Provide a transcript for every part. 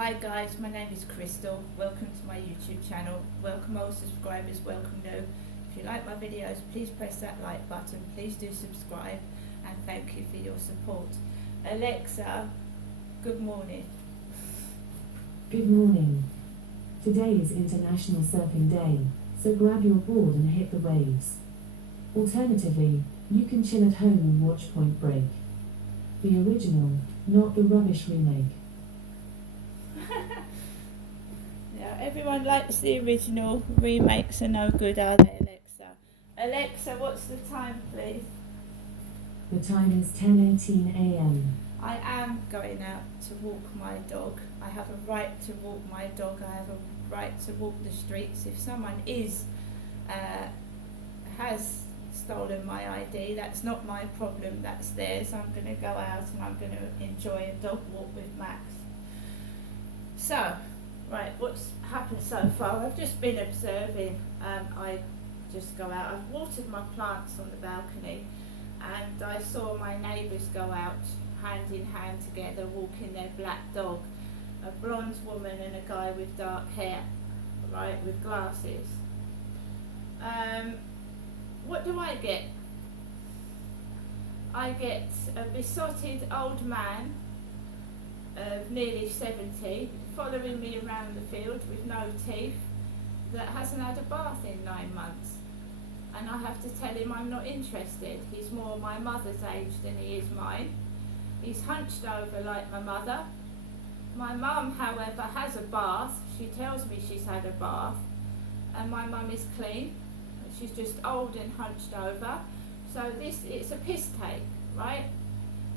Hi guys, my name is Crystal. Welcome to my YouTube channel. Welcome old subscribers, welcome new. If you like my videos, please press that like button. Please do subscribe and thank you for your support. Alexa, good morning. Good morning. Today is International Surfing Day, so grab your board and hit the waves. Alternatively, you can chill at home and watch Point Break. The original, not the rubbish remake. Now everyone likes the original. Remakes are no good, are they, Alexa? Alexa, what's the time, please? The time is 10:18 a.m. I am going out to walk my dog. I have a right to walk my dog. I have a right to walk the streets. If someone has stolen my ID, that's not my problem, that's theirs. I'm going to go out and I'm going to enjoy a dog walk with Max. So, right, what's happened so far? I've just been observing. I just go out. I've watered my plants on the balcony and I saw my neighbours go out hand in hand together walking their black dog. A blonde woman and a guy with dark hair, right, with glasses. What do I get? I get a besotted old man of nearly 70 following me around the field with no teeth that hasn't had a bath in 9 months. And I have to tell him I'm not interested. He's more my mother's age than he is mine. He's hunched over like my mother. My mum, however, has a bath. She tells me she's had a bath. And my mum is clean. She's just old and hunched over. So it's a piss take, right?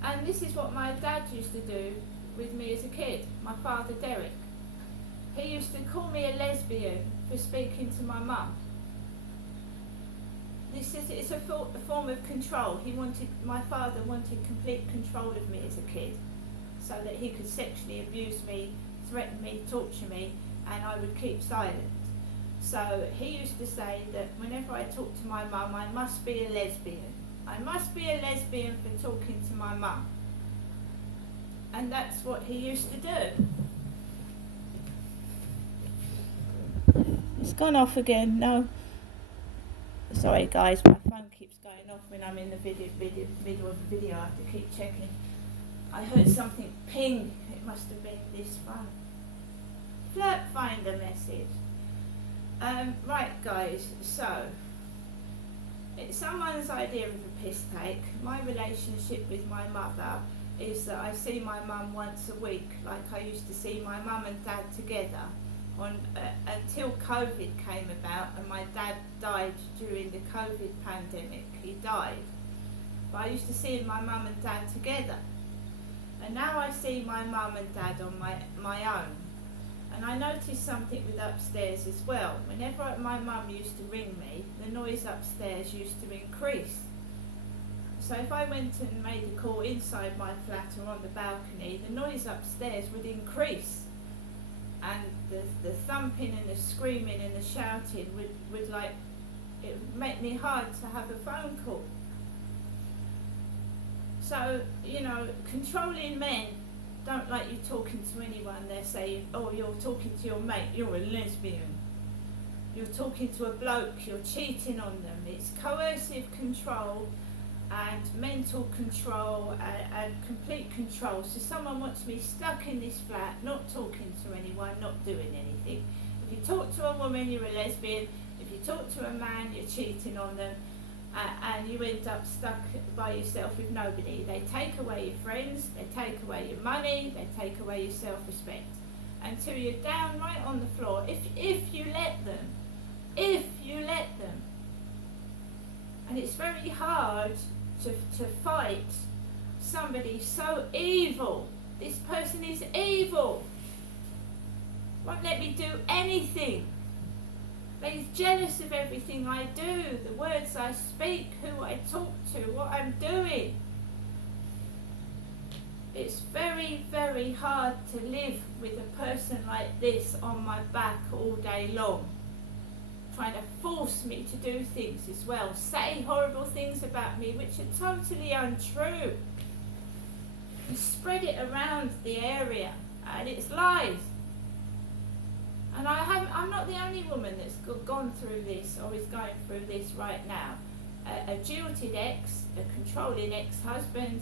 And this is what my dad used to do with me as a kid, my father Derek. He used to call me a lesbian for speaking to my mum. It's a form of control. My father wanted complete control of me as a kid so that he could sexually abuse me, threaten me, torture me, and I would keep silent. So he used to say that whenever I talk to my mum, I must be a lesbian. I must be a lesbian for talking to my mum. And that's what he used to do. It's gone off again. No. Sorry guys, my phone keeps going off when I'm in the middle of the video. I have to keep checking. I heard something ping. It must have been this phone. Flirt finder message. Right guys, so it's someone's idea of a piss take. My relationship with my mother is that I see my mum once a week, like I used to see my mum and dad together until COVID came about and my dad died during the COVID pandemic. He died. But I used to see my mum and dad together. And now I see my mum and dad on my own. And I noticed something with upstairs as well. Whenever my mum used to ring me, the noise upstairs used to increase. So if I went and made a call inside my flat or on the balcony, the noise upstairs would increase. And the thumping and the screaming and the shouting would like, it would make me hard to have a phone call. So, controlling men don't like you talking to anyone. They're saying, oh, you're talking to your mate, you're a lesbian. You're talking to a bloke, you're cheating on them. It's coercive control and mental control and complete control. So someone wants me stuck in this flat, not talking to anyone, not doing anything. If you talk to a woman, you're a lesbian. If you talk to a man, you're cheating on them. And you end up stuck by yourself with nobody. They take away your friends, they take away your money, they take away your self-respect. Until you're down right on the floor, if you let them. If you let them. And it's very hard to fight somebody so evil. This person is evil. Won't let me do anything. He's jealous of everything I do, the words I speak, who I talk to, what I'm doing. It's very, very hard to live with a person like this on my back all day long. Trying to force me to do things as well, say horrible things about me which are totally untrue. And spread it around the area, and it's lies. And I'm not the only woman that's gone through this or is going through this right now. A jilted ex, a controlling ex-husband,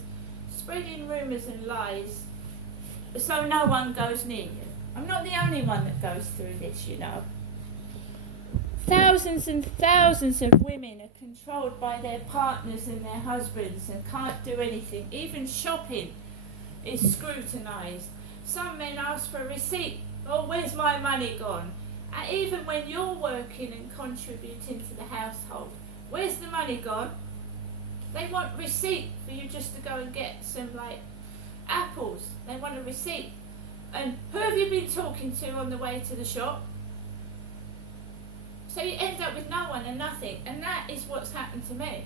spreading rumours and lies so no one goes near you. I'm not the only one that goes through this, you know. Thousands and thousands of women are controlled by their partners and their husbands and can't do anything. Even shopping is scrutinised. Some men ask for a receipt. Oh, where's my money gone? And even when you're working and contributing to the household, where's the money gone? They want receipt for you just to go and get some, like, apples. They want a receipt. And who have you been talking to on the way to the shop? So you end up with no one and nothing. And that is what's happened to me.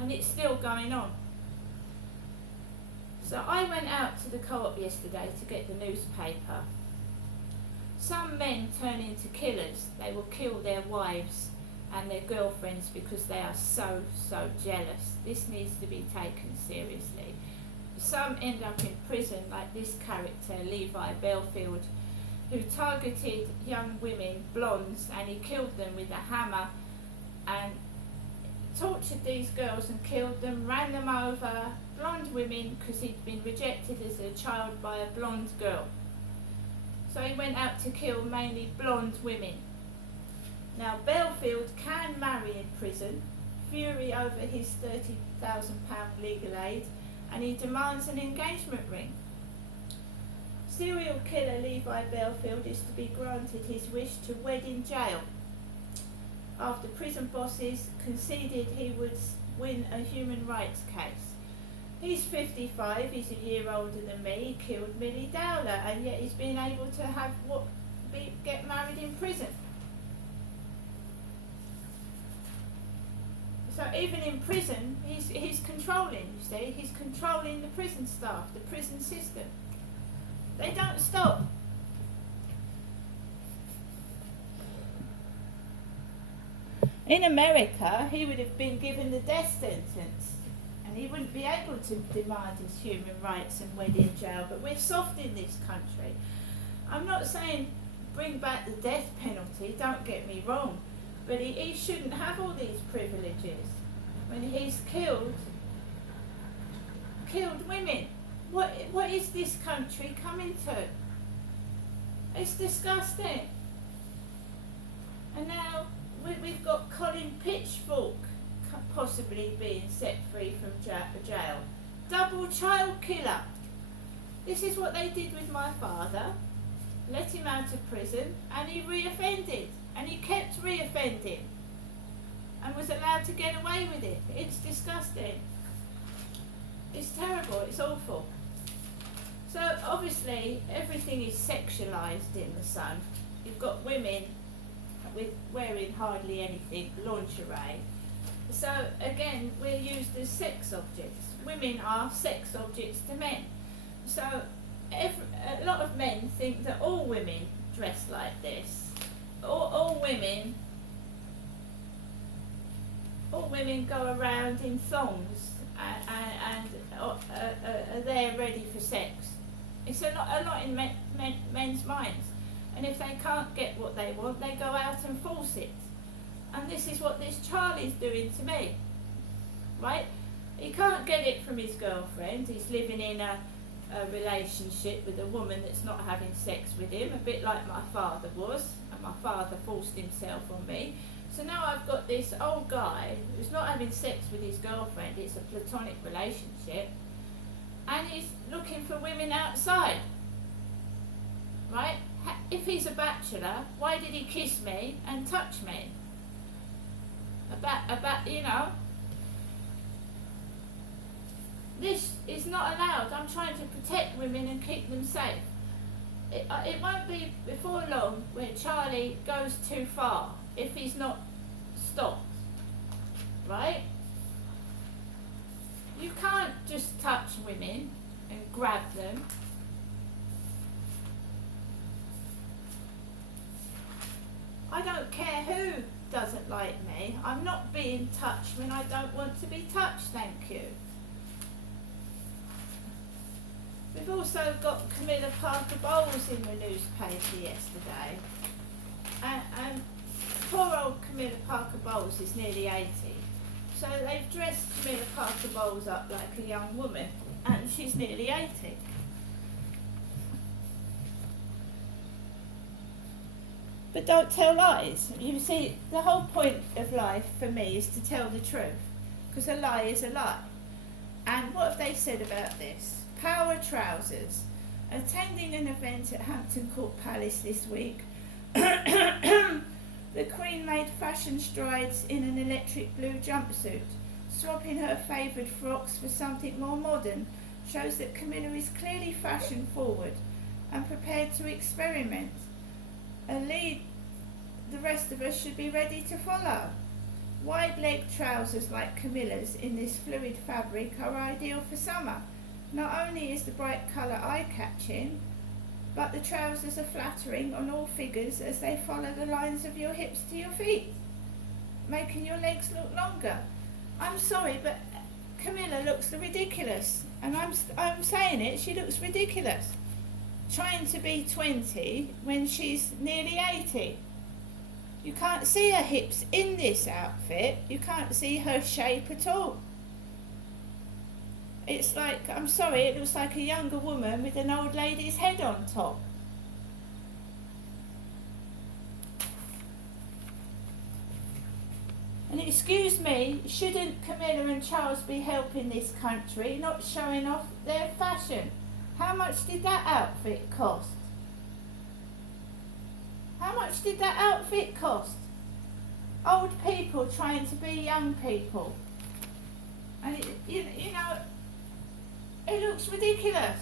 And it's still going on. So I went out to the co-op yesterday to get the newspaper. Some men turn into killers. They will kill their wives and their girlfriends because they are so jealous. This needs to be taken seriously. Some end up in prison, like this character, Levi Belfield, who targeted young women, blondes, and he killed them with a hammer and tortured these girls and killed them, ran them over, blonde women, because he'd been rejected as a child by a blonde girl. So he went out to kill mainly blonde women. Now Belfield can marry in prison, fury over his £30,000 legal aid, and he demands an engagement ring. Serial killer Levi Belfield is to be granted his wish to wed in jail after prison bosses conceded he would win a human rights case. He's 55, he's a year older than me, he killed Millie Dowler, and yet he's been able to have get married in prison. So even in prison, he's controlling, you see, he's controlling the prison staff, the prison system. They don't stop. In America, he would have been given the death sentence and he wouldn't be able to demand his human rights and wed in jail, but we're soft in this country. I'm not saying bring back the death penalty, don't get me wrong, but he shouldn't have all these privileges when he's killed women. What is this country coming to? It's disgusting. And now we've got Colin Pitchfork possibly being set free from jail. Double child killer. This is what they did with my father. Let him out of prison and he reoffended. And he kept reoffending. And was allowed to get away with it. It's disgusting. It's terrible. It's awful. So obviously everything is sexualised in The Sun. You've got women with wearing hardly anything, lingerie. So again, we're used as sex objects. Women are sex objects to men. So a lot of men think that all women dress like this. All women go around in thongs and are there ready for sex. It's a lot in men's minds. And if they can't get what they want, they go out and force it. And this is what this Charlie's doing to me. Right? He can't get it from his girlfriend. He's living in a relationship with a woman that's not having sex with him, a bit like my father was. And my father forced himself on me. So now I've got this old guy who's not having sex with his girlfriend. It's a platonic relationship. And he's looking for women outside. Right? If he's a bachelor, why did he kiss me and touch me? You know. This is not allowed. I'm trying to protect women and keep them safe. It won't be before long where Charlie goes too far if he's not stopped. Right? You can't just touch women and grab them. I don't care who doesn't like me. I'm not being touched when I don't want to be touched, thank you. we've also got Camilla Parker Bowles in the newspaper yesterday. And poor old Camilla Parker Bowles is nearly 80. So they've dressed Camilla Parker Bowles up like a young woman, and she's nearly 80. But don't tell lies. You see, the whole point of life for me is to tell the truth, because a lie is a lie. And what have they said about this? Power trousers. Attending an event at Hampton Court Palace this week, the Queen made fashion strides in an electric blue jumpsuit. Swapping her favoured frocks for something more modern shows that Camilla is clearly fashion forward and prepared to experiment. A lead the rest of us should be ready to follow. Wide leg trousers like Camilla's in this fluid fabric are ideal for summer. Not only is the bright colour eye-catching, but the trousers are flattering on all figures as they follow the lines of your hips to your feet, making your legs look longer. I'm sorry, but Camilla looks ridiculous, and I'm saying it, she looks ridiculous. Trying to be 20 when she's nearly 80. You can't see her hips in this outfit, you can't see her shape at all. It's like, I'm sorry, it looks like a younger woman with an old lady's head on top. And excuse me, shouldn't Camilla and Charles be helping this country, not showing off their fashion? How much did that outfit cost? How much did that outfit cost? Old people trying to be young people. And you know, it looks ridiculous.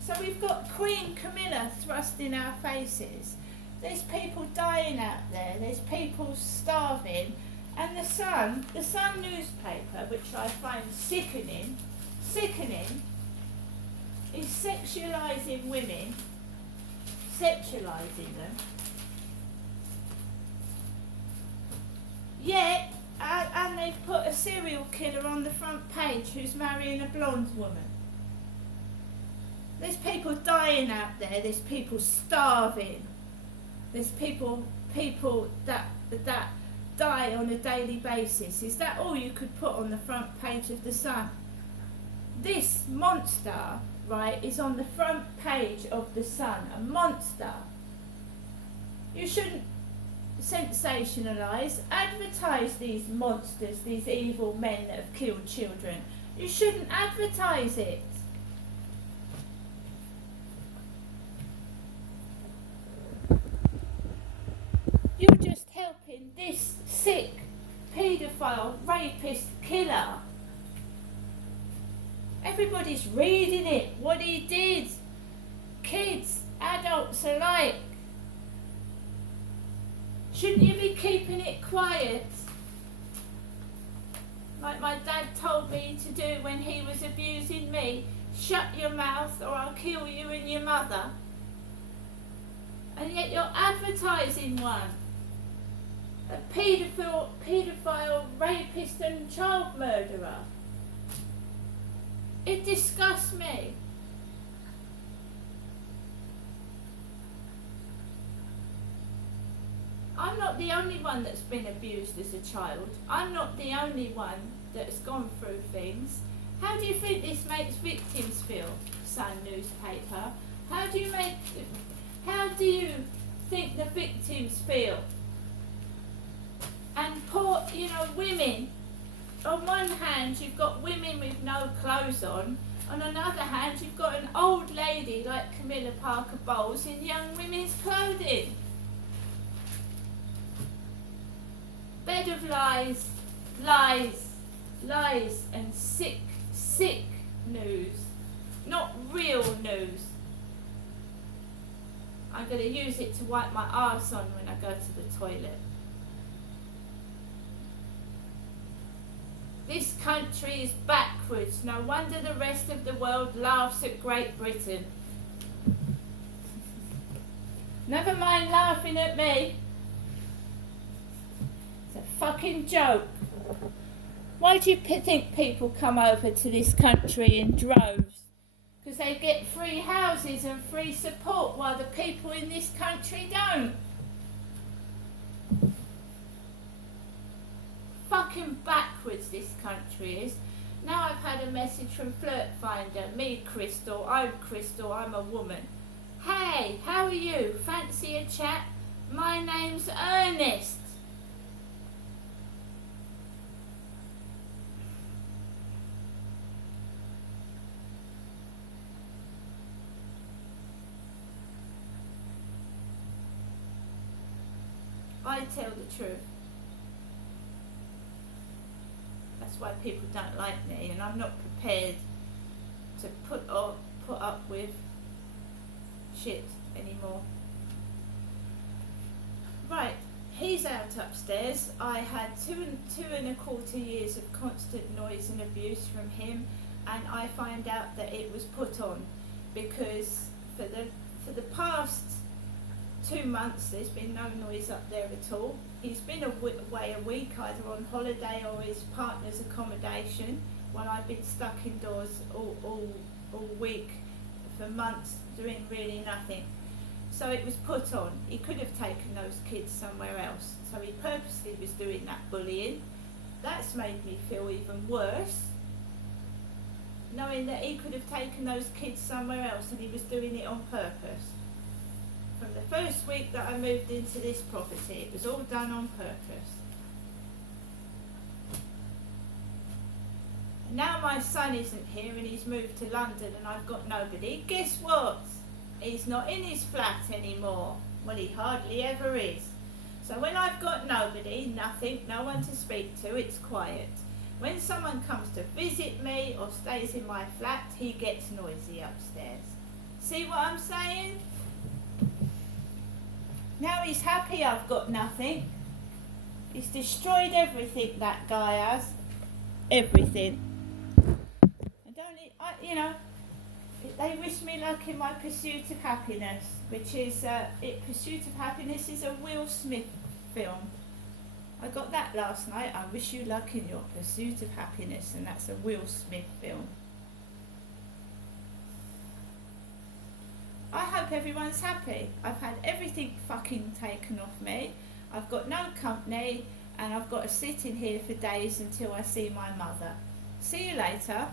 So we've got Queen Camilla thrust in our faces. There's people dying out there. There's people starving. And the Sun newspaper, which I find sickening, is sexualising women, sexualising them. Yet, and they've put a serial killer on the front page who's marrying a blonde woman. There's people dying out there, there's people starving, there's people that die on a daily basis. Is that all you could put on the front page of the Sun? This monster, right, is on the front page of the Sun, a monster. You shouldn't sensationalise, advertise these monsters, these evil men that have killed children. You shouldn't advertise it. You're just helping this sick, paedophile, rapist, killer. Everybody's reading it, what he did. Kids, adults alike. Shouldn't you be keeping it quiet? Like my dad told me to do when he was abusing me. Shut your mouth or I'll kill you and your mother. And yet you're advertising one. A paedophile, rapist and child murderer. It disgusts me. I'm not the only one that's been abused as a child. I'm not the only one that's gone through things. How do you think this makes victims feel, Sun newspaper? How do you think the victims feel? And poor, women. On one hand, you've got women with no clothes on. On another hand, you've got an old lady like Camilla Parker Bowles in young women's clothing. Bed of lies, and sick news. Not real news. I'm going to use it to wipe my arse on when I go to the toilet. This country is backwards. No wonder the rest of the world laughs at Great Britain. Never mind laughing at me. It's a fucking joke. Why do you think people come over to this country in droves? Because they get free houses and free support while the people in this country don't. Fucking backwards this country is. Now I've had a message from Flirt Finder. Me, Crystal. I'm Crystal. I'm a woman. Hey, how are you? Fancy a chat? My name's Ernest. I tell the truth. That's why people don't like me, and I'm not prepared to put up with shit anymore. Right, he's out upstairs. I had two and a quarter years of constant noise and abuse from him, and I find out that it was put on because for the past 2 months there's been no noise up there at all. He's been away a week, either on holiday or his partner's accommodation, while I've been stuck indoors all week for months doing really nothing. So it was put on. He could have taken those kids somewhere else. So he purposely was doing that bullying. That's made me feel even worse, knowing that he could have taken those kids somewhere else and he was doing it on purpose. From the first week that I moved into this property, it was all done on purpose. And now my son isn't here and he's moved to London and I've got nobody. Guess what? He's not in his flat anymore. Well, he hardly ever is. So when I've got nobody, nothing, no one to speak to, it's quiet. When someone comes to visit me or stays in my flat, he gets noisy upstairs. See what I'm saying? Now he's happy I've got nothing. He's destroyed everything, that guy has. Everything. And don't he, they wish me luck in my pursuit of happiness, which is, Pursuit of Happiness is a Will Smith film. I got that last night. I wish you luck in your pursuit of happiness, and that's a Will Smith film. I hope everyone's happy. I've had everything fucking taken off me. I've got no company, and I've got to sit in here for days until I see my mother. See you later.